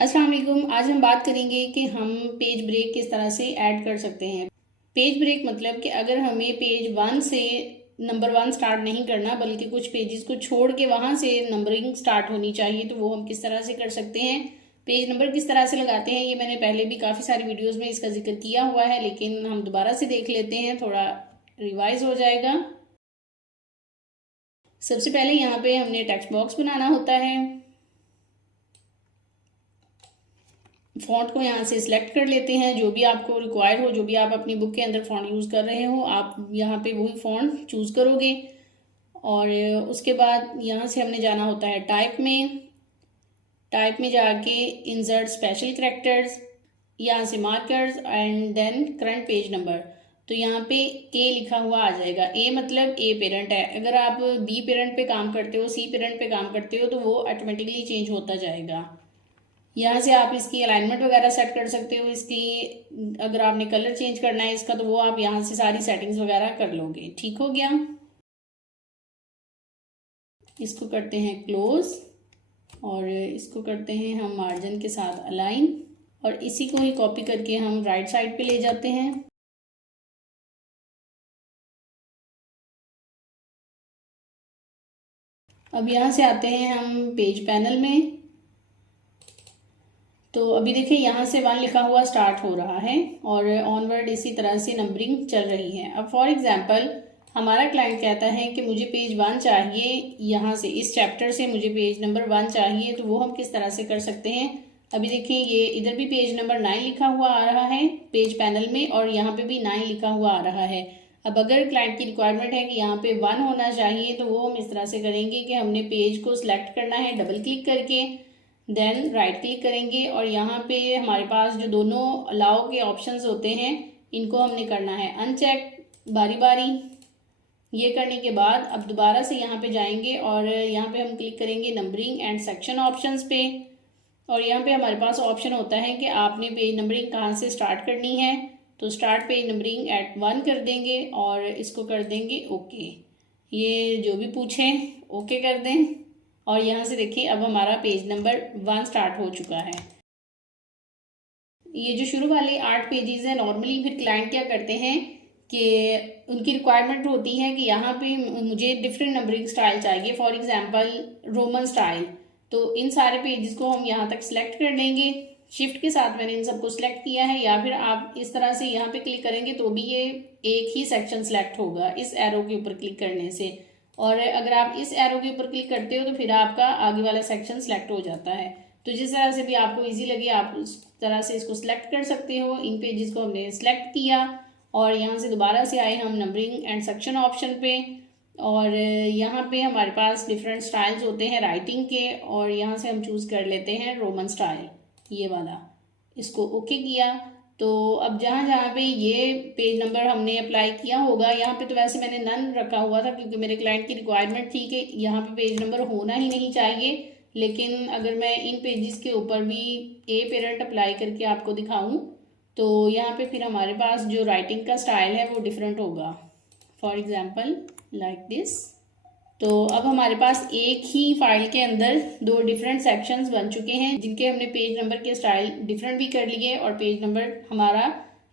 अस्सलाम वालेकुम। आज हम बात करेंगे कि हम पेज ब्रेक किस तरह से ऐड कर सकते हैं। पेज ब्रेक मतलब कि अगर हमें पेज 1 से नंबर 1 स्टार्ट नहीं करना बल्कि कुछ पेजेस को छोड़ के वहाँ से नंबरिंग स्टार्ट होनी चाहिए, तो वो हम किस तरह से कर सकते हैं। पेज नंबर किस तरह से लगाते हैं, ये मैंने पहले भी काफ़ी सारी वीडियोज़ में इसका जिक्र किया हुआ है, लेकिन हम दोबारा से देख लेते हैं, थोड़ा रिवाइज हो जाएगा। सबसे पहले यहाँ पे हमने टेक्स्ट बॉक्स बनाना होता है। फ़ॉन्ट को यहाँ से सिलेक्ट कर लेते हैं, जो भी आपको रिक्वायर हो, जो भी आप अपनी बुक के अंदर फ़ॉन्ट यूज़ कर रहे हो, आप यहाँ पे वही फ़ॉन्ट चूज़ करोगे। और उसके बाद यहाँ से हमने जाना होता है टाइप में जाके इंसर्ट स्पेशल कैरेक्टर्स, यहाँ से markers and then current page number. तो यहाँ पे ए लिखा हुआ आ जाएगा। ए मतलब ए पेरेंट है। अगर आप बी पेरेंट पे काम करते हो, सी पेरेंट पे काम करते हो, तो वो ऑटोमेटिकली चेंज होता जाएगा। यहाँ से आप इसकी अलाइनमेंट वगैरह सेट कर सकते हो। इसकी अगर आपने कलर चेंज करना है इसका, तो वो आप यहाँ से सारी सेटिंग्स वगैरह कर लोगे। ठीक हो गया। इसको करते हैं क्लोज और इसको करते हैं हम मार्जिन के साथ अलाइन, और इसी को ही कॉपी करके हम राइट साइड पे ले जाते हैं। अब यहाँ से आते हैं हम पेज पैनल में। तो अभी देखिए यहाँ से 1 लिखा हुआ स्टार्ट हो रहा है और ऑनवर्ड इसी तरह से नंबरिंग चल रही है। अब फॉर एग्जांपल हमारा क्लाइंट कहता है कि मुझे पेज 1 चाहिए, यहाँ से इस चैप्टर से मुझे पेज नंबर 1 चाहिए, तो वो हम किस तरह से कर सकते हैं। अभी देखिए ये इधर भी पेज नंबर 9 लिखा हुआ आ रहा है पेज पैनल में, और यहाँ पे भी 9 लिखा हुआ आ रहा है। अब अगर क्लाइंट की रिक्वायरमेंट है कि यहाँ पे 1 होना चाहिए, तो वो हम इस तरह से करेंगे कि हमने पेज को सिलेक्ट करना है डबल क्लिक करके, देन राइट क्लिक करेंगे और यहाँ पे हमारे पास जो दोनों अलाउ के ऑप्शंस होते हैं, इनको हमने करना है अनचेक बारी बारी। ये करने के बाद अब दोबारा से यहाँ पे जाएंगे और यहाँ पे हम क्लिक करेंगे नंबरिंग एंड सेक्शन ऑप्शंस पे, और यहाँ पे हमारे पास ऑप्शन होता है कि आपने पेज नंबरिंग कहाँ से स्टार्ट करनी है। तो स्टार्ट पेज नंबरिंग एट 1 कर देंगे और इसको कर देंगे ओके। ये जो भी पूछे ओके कर दें, और यहाँ से देखिए अब हमारा पेज नंबर 1 स्टार्ट हो चुका है। ये जो शुरू वाले 8 पेजेस हैं, नॉर्मली फिर क्लाइंट क्या करते हैं कि उनकी रिक्वायरमेंट होती है कि यहाँ पे मुझे डिफरेंट नंबरिंग स्टाइल चाहिए, फॉर एग्जांपल रोमन स्टाइल। तो इन सारे पेजेस को हम यहाँ तक सिलेक्ट कर लेंगे। शिफ्ट के साथ मैंने इन सबको सिलेक्ट किया है, या फिर आप इस तरह से यहाँ पे क्लिक करेंगे तो भी ये एक ही सेक्शन सिलेक्ट होगा इस एरो के ऊपर क्लिक करने से। और अगर आप इस एरो के ऊपर क्लिक करते हो तो फिर आपका आगे वाला सेक्शन सिलेक्ट हो जाता है। तो जिस तरह से भी आपको इजी लगे आप उस तरह से इसको सिलेक्ट कर सकते हो। इन पेजेस को हमने सिलेक्ट किया और यहाँ से दोबारा से आए हम नंबरिंग एंड सेक्शन ऑप्शन पे, और यहाँ पे हमारे पास डिफरेंट स्टाइल्स होते हैं राइटिंग के, और यहाँ से हम चूज़ कर लेते हैं रोमन स्टाइल, ये वाला। इसको ओके किया। तो अब जहाँ जहाँ पे ये पेज नंबर हमने अप्लाई किया होगा, यहाँ पे तो वैसे मैंने नन रखा हुआ था क्योंकि मेरे क्लाइंट की रिक्वायरमेंट थी कि यहाँ पे पेज नंबर होना ही नहीं चाहिए। लेकिन अगर मैं इन पेजेस के ऊपर भी ए पेरेंट अप्लाई करके आपको दिखाऊं, तो यहाँ पे फिर हमारे पास जो राइटिंग का स्टाइल है वो डिफरेंट होगा। For example like this. तो अब हमारे पास एक ही फाइल के अंदर 2 डिफरेंट सेक्शंस बन चुके हैं, जिनके हमने पेज नंबर के स्टाइल डिफरेंट भी कर लिए, और पेज नंबर हमारा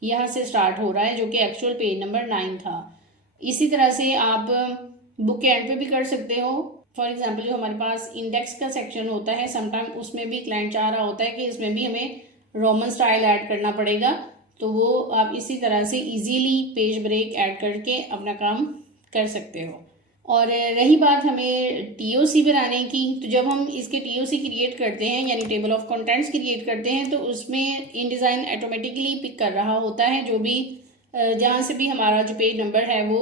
यहाँ से स्टार्ट हो रहा है जो कि एक्चुअल पेज नंबर 9 था। इसी तरह से आप बुक के एंड पे भी कर सकते हो। फॉर एग्जाम्पल जो हमारे पास इंडेक्स का सेक्शन होता है, समटाइम उसमें भी क्लाइंट चाह रहा होता है कि इसमें भी हमें रोमन स्टाइल ऐड करना पड़ेगा, तो वो आप इसी तरह से इजीली पेज ब्रेक ऐड करके अपना काम कर सकते हो। और रही बात हमें टीओसी बनाने की, तो जब हम इसके टीओसी क्रिएट करते हैं यानी टेबल ऑफ कंटेंट्स क्रिएट करते हैं, तो उसमें इन डिज़ाइन ऑटोमेटिकली पिक कर रहा होता है जो भी जहाँ से भी हमारा जो पेज नंबर है वो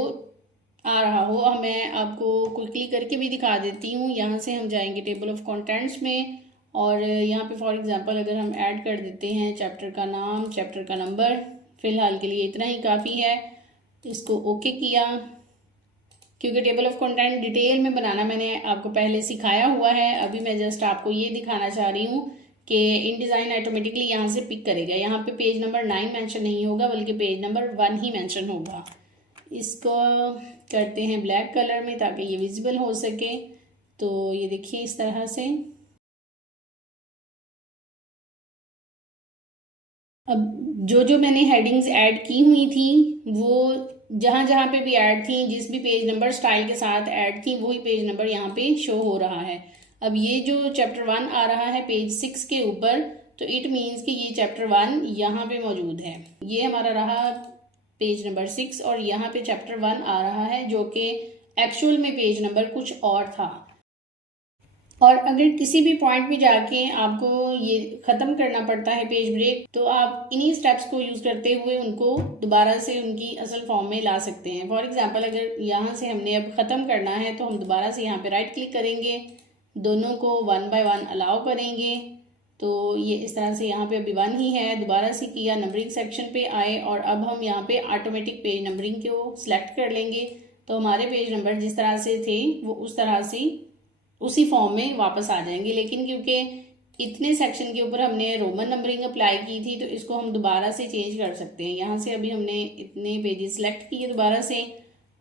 आ रहा हो। मैं आपको क्विकली करके भी दिखा देती हूँ। यहाँ से हम जाएंगे टेबल ऑफ कंटेंट्स में, और यहाँ पे फॉर एग्जांपल अगर हम ऐड कर देते हैं चैप्टर का नाम, चैप्टर का नंबर, फ़िलहाल के लिए इतना ही काफ़ी है। इसको ओके किया, क्योंकि टेबल ऑफ कंटेंट डिटेल में बनाना मैंने आपको पहले सिखाया हुआ है। अभी मैं जस्ट आपको ये दिखाना चाह रही हूँ कि इन डिज़ाइन ऑटोमेटिकली यहाँ से पिक करेगा। यहाँ पे पेज नंबर 9 मेंशन नहीं होगा बल्कि पेज नंबर 1 ही मेंशन होगा। इसको करते हैं ब्लैक कलर में ताकि ये विजिबल हो सके। तो ये देखिए इस तरह से अब जो मैंने हेडिंग्स ऐड की हुई थी वो जहाँ जहाँ पे भी ऐड थी, जिस भी पेज नंबर स्टाइल के साथ ऐड थी, वही पेज नंबर यहाँ पे शो हो रहा है। अब ये जो चैप्टर 1 आ रहा है पेज 6 के ऊपर, तो इट मीन्स कि ये चैप्टर 1 यहाँ पे मौजूद है। ये हमारा रहा पेज नंबर 6 और यहाँ पे चैप्टर 1 आ रहा है, जो कि एक्चुअल में पेज नंबर कुछ और था। और अगर किसी भी पॉइंट पे जाके आपको ये ख़त्म करना पड़ता है पेज ब्रेक, तो आप इन्हीं स्टेप्स को यूज़ करते हुए उनको दोबारा से उनकी असल फॉर्म में ला सकते हैं। फॉर एग्जांपल, अगर यहाँ से हमने अब ख़त्म करना है तो हम दोबारा से यहाँ पे राइट क्लिक करेंगे, दोनों को 1 बाय 1 अलाउ करेंगे। तो ये इस तरह से यहाँ पे अभी 1 ही है, दोबारा से किया, नंबरिंग सेक्शन पे आए और अब हम यहाँ पे ऑटोमेटिक पेज नंबरिंग को सिलेक्ट कर लेंगे। तो हमारे पेज नंबर जिस तरह से थे वो उस तरह से उसी फॉर्म में वापस आ जाएंगे। लेकिन क्योंकि इतने सेक्शन के ऊपर हमने रोमन नंबरिंग अप्लाई की थी, तो इसको हम दोबारा से चेंज कर सकते हैं। यहाँ से अभी हमने इतने पेजेस सेलेक्ट किए दोबारा से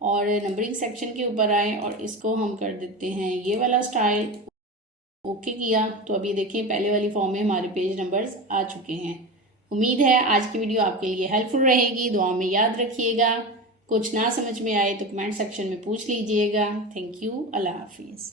और नंबरिंग सेक्शन के ऊपर आए और इसको हम कर देते हैं ये वाला स्टाइल। ओके किया तो अभी देखिए पहले वाली फॉर्म में हमारे पेज नंबर्स आ चुके हैं। उम्मीद है आज की वीडियो आपके लिए हेल्पफुल रहेगी। दुआ में याद रखिएगा। कुछ ना समझ में आए तो कमेंट सेक्शन में पूछ लीजिएगा। Thank you. अल्लाह हाफिज़।